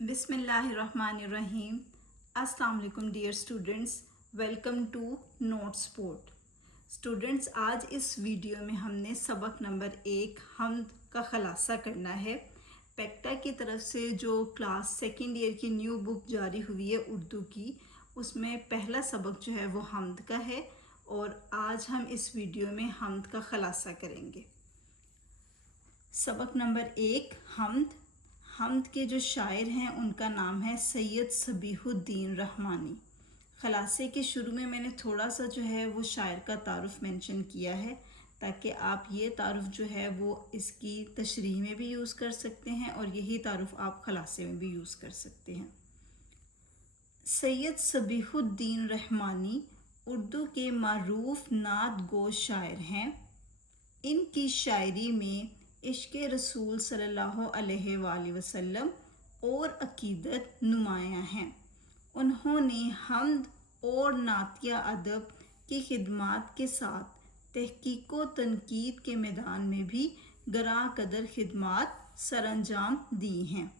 बिस्मिल्लाहिर्रहमानिर्रहीम। अस्सलाम वालेकुम dear students, welcome to note sport. Students, आज इस वीडियो में हमने सबक नंबर 1 हमद का ख़ुलासा करना है। पेक्टा की तरफ से जो क्लास सेकंड ईयर की न्यू बुक जारी हुई है उर्दू की, उसमें पहला सबक जो है वो हमद का है और आज हम इस वीडियो में हमद का ख़ुलासा करेंगे। सबक नंबर 1 हमद। हमद के जो शायर हैं उनका नाम है सैयद सबीहुद्दीन रहमानी। ख़लासे के शुरू में मैंने थोड़ा सा जो है वो शायर का तारुफ मेंशन किया है ताकि आप ये तारुफ जो है वो इसकी तशरीह में भी यूज़ कर सकते हैं और यही तारुफ आप ख़लासे में भी यूज़ कर सकते हैं। सैयद सबीहुद्दीन रहमानी उर्दू के मारूफ नात गो शायर हैं। इनकी शायरी में इश्क़ रसूल सल्लल्लाहु अलैहि वसल्लम और अक़ीदत नुमायाँ हैं। उन्होंने हमद और नातिया अदब की खिदमात के साथ तहक़ीक़ व तनक़ीद के मैदान में भी गरा कदर खिदमात सरअंजाम दी हैं।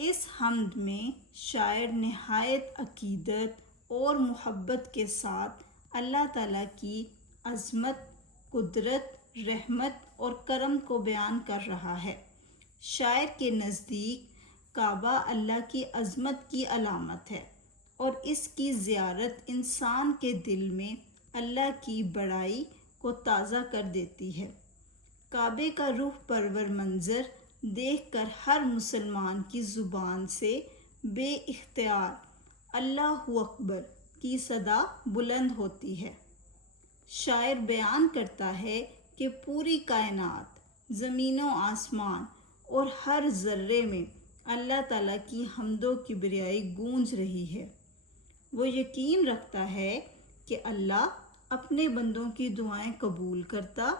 इस हमद में शायर नहायत अक़ीदत और मोहब्बत के साथ अल्लाह ताला की अज़मत, कुदरत, रहमत और करम को बयान कर रहा है। शायर के नज़दीक काबा अल्लाह की अज़मत की अलामत है और इसकी ज़ियारत इंसान के दिल में अल्लाह की बड़ाई को ताज़ा कर देती है। काबे का रूह परवर मंज़र देखकर हर मुसलमान की ज़ुबान से बेइख्तियार अल्लाहु अकबर की सदा बुलंद होती है। शायर बयान करता है कि पूरी कायनात, ज़मीन व आसमान और हर ज़र्रे में अल्लाह ताला की हम्दो किबरियाई गूंज रही है। वो यकीन रखता है कि अल्लाह अपने बंदों की दुआएं कबूल करता,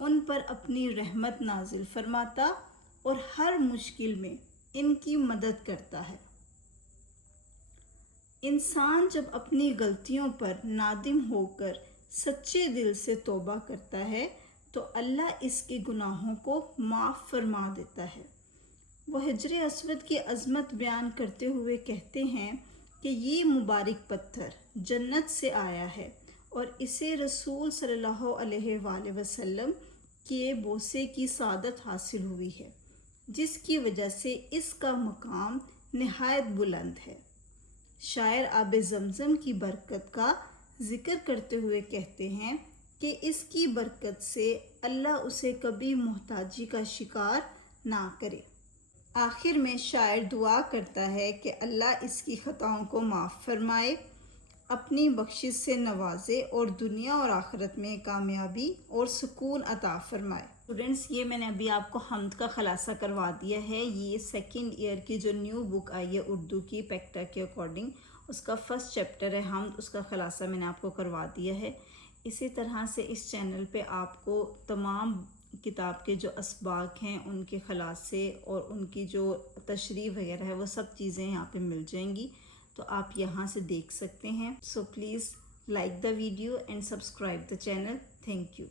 उन पर अपनी रहमत नाजिल फरमाता और हर मुश्किल में इनकी मदद करता है। इंसान जब अपनी गलतियों पर नादिम होकर सच्चे दिल से तौबा करता है तो अल्लाह इसके गुनाहों को माफ़ फरमा देता है। वह हिजर अस्वद की अज़मत बयान करते हुए कहते हैं कि ये मुबारक पत्थर जन्नत से आया है और इसे रसूल सल्लल्लाहु अलैहि वसल्लम के बोसे की सादत हासिल हुई है, जिसकी वजह से इसका मकाम नहायत बुलंद है। शायर आब ज़मज़म की बरकत का ज़िक्र करते हुए कहते हैं कि इसकी बरकत से अल्लाह उसे कभी मोहताजी का शिकार ना करे। आखिर में शायर दुआ करता है कि अल्लाह इसकी ख़ताओं को माफ़ फरमाए, अपनी बख्शिश से नवाजे और दुनिया और आखिरत में कामयाबी और सुकून अता फरमाए। स्टूडेंट्स, ये मैंने अभी आपको हमद का ख़ुलासा करवा दिया है। ये सेकंड ईयर की जो न्यू बुक आई है उर्दू की पेक्टा के अकॉर्डिंग, उसका फर्स्ट चैप्टर है हमद, उसका ख़ुलासा मैंने आपको करवा दिया है। इसी तरह से इस चैनल पे आपको तमाम किताब के जो असबाक हैं उनके ख़ुलासे और उनकी जो तशरीह वगैरह है वो सब चीज़ें यहाँ पे मिल जाएंगी, तो आप यहाँ से देख सकते हैं। So please like the video and subscribe the channel. Thank you.